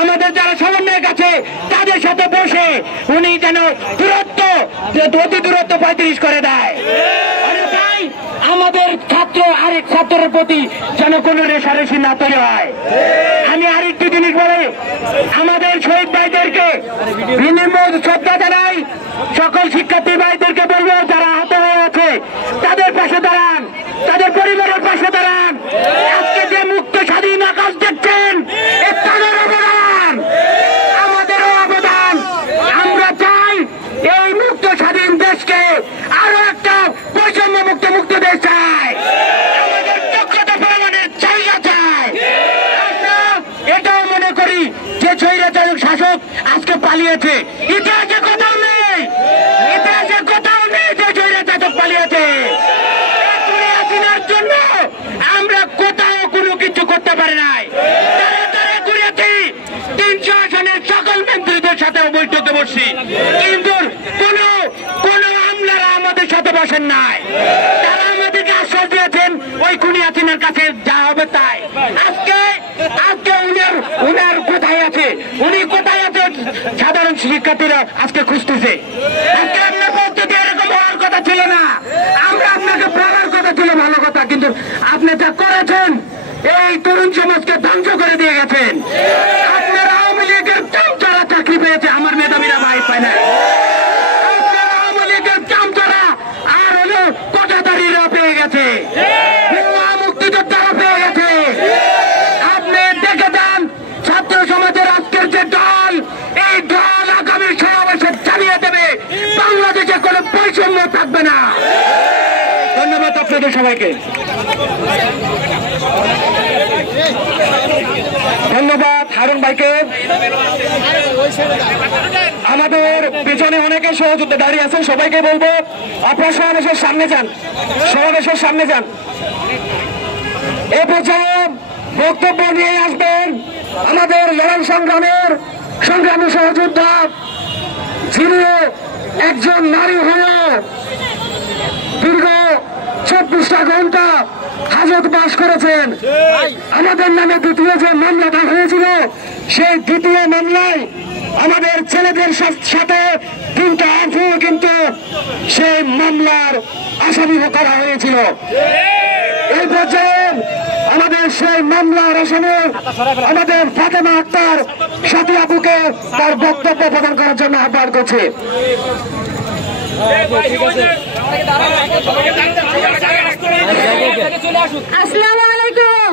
আমাদের যারা সমন্বয়ক আছে তাদের সাথে বসে উনি যেন দূরত্ব অতি দূরত্ব 35 করে দেয়। তাই আমাদের ছাত্র আরেক ছাত্রের প্রতি যেন কোনো রেশারেশি না তৈরি হয়। আমি আরেকটি জিনিস বলে আমাদের শহীদ ভাইদেরকে বিনিময় শ্রদ্ধা জানাই। সকল শিক্ষার্থী ভাইদেরকে বলবো যারা আহত হয়ে আছে তাদের পাশে দাঁড়ান, তাদের পরিবারের পাশে দাঁড়ান। আজকে যে মুক্ত স্বাধীন আকাশ দেখছেন তাদের অবদান, আমাদেরও অবদান। আমরা চাই এই মুক্ত স্বাধীন দেশকে আরো একটা বৈষম্য মুক্ত দেশ চাই, আমাদের দক্ষতা প্রমাণের জায়গা চাই। আমরা এটাও মনে করি যে স্বৈরাচারক শাসক আজকে পালিয়েছে, ইতিহাসে কোথাও নেই, ইতিহাসে কোথাও নেই যে স্বৈরাচারক পালিয়েছে। জন্য আমরা কোথাও কোনো কিছু করতে পারি নাই। তারা করেছি 300 আসনের সকল মন্ত্রীদের সাথে বৈঠকে বসছি, কিন্তু কোন আমলারা আমাদের সাথে বসেন নাই। তারা আমাদেরকে আশ্বাস দিয়েছেন ওই খুনি হাসিনার কাছে যা হবে তাই। আজকে উনার কোথায় আছে, উনি কোথায় আছে সাধারণ শিক্ষার্থীরা আজকে খুঁজতেছে। আজকে আপনার পদ্ধতি এরকম হওয়ার কথা ছিল না, আমরা আপনাকে বলার কথা ছিল ভালো কথা, কিন্তু আপনি যা করেছেন এই তরুণ সমাজকে ধ্বংস করে দিয়ে গেছেন। আপনার আওয়ামী লীগের চামচারা চাকরি পেয়েছে, আমার মেধাবীরা ভাই পায় না। আপনার আওয়ামী লীগের চামচারা আর হলো কোটাদারিরা পেয়ে গেছে, মুক্তিযোদ্ধারা পেয়ে গেছে। আপনি দেখে যান ছাত্র সমাজের আজকের যে দল, এই দল আগামী সমাবেশে জানিয়ে দেবে বাংলাদেশে কোনো বৈষম্য থাকবে না। ধন্যবাদ আপনাদের সবাইকে, ধন্যবাদ হারুন ভাইকে। আমাদের পেছনে অনেকে সহযোদ্ধা দাঁড়িয়ে আছেন, সবাইকে বলবো আপনারা সমাবেশের সামনে যান, সমাবেশের সামনে যান। এ পর্যায়ে বক্তব্য নিয়ে আসবেন আমাদের লড়াই সংগ্রামী সহযোদ্ধা, যিনি একজন নারী হয়ে দীর্ঘ 24টা ঘন্টা হাজতবাস করেছেন। আমাদের নামে দ্বিতীয় যে মামলাটা হয়েছিল সেই দ্বিতীয় মামলায় আমাদের ছেলেদের সাথে 3টা আফু কিন্তু সেই মামলার আসামি করা হয়েছিল। এই পর্যায়ে আমাদের সেই মামলার আসামি আমাদের ফাতেমা আক্তার সাথী আপুকে তার বক্তব্য প্রদান করার জন্য আহ্বান করছে। আসসালামু আলাইকুম।